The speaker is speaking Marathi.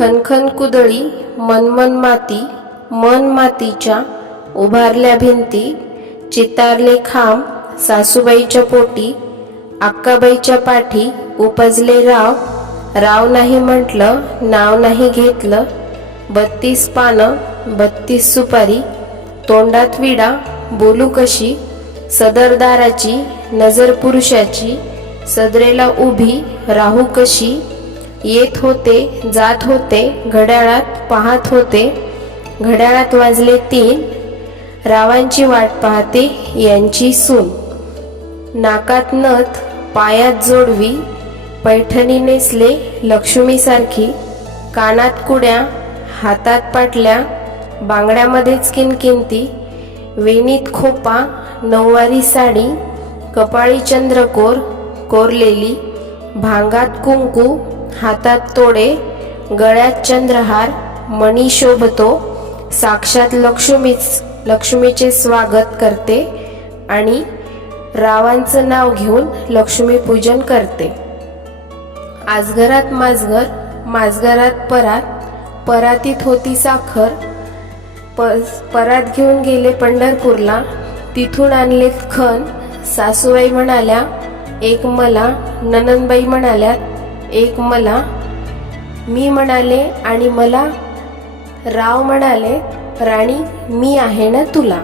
खनखन कुदळी मनमन माती मन मातीच्या उभारल्या भिंती चितारले खांब सासूबाईच्या पोटी अक्काबाईच्या पाठी उपजले राव राव नाही म्हटलं नाव नाही घेतलं बत्तीस पानं बत्तीस सुपारी तोंडात विडा बोलू कशी सदरदाराची नजर पुरुषाची सदरेला उभी राहू कशी येत होते जात होते घड्याळात पाहत होते. घड्याळात वाजले तीन. रावांची वाट पाहते यांची सून. नाकात नथ पायात जोडवी पैठणी नेसले लक्ष्मीसारखी. कानात कुड्या हातात पाटल्या बांगड्यामध्येच किनकिंती वेणीत खोपा नऊवारी साडी कपाळी चंद्रकोर कोरलेली भांगात कुंकू हातात तोडे गळ्यात चंद्रहार मणी शोभतो साक्षात लक्ष्मीच लक्ष्मीचे स्वागत करते आणि रावांचं नाव घेऊन लक्ष्मीपूजन करते. आजघरात माजघर माजघरात परात परातीत होती साखर प परात घेऊन गेले पंढरपूरला तिथून आणले खण सासूबाई म्हणाल्या एक मला ननंदबाई म्हणाल्या एक मला मी म्हणाले आणि मला राव म्हणाले राणी मी आहे ना तुला.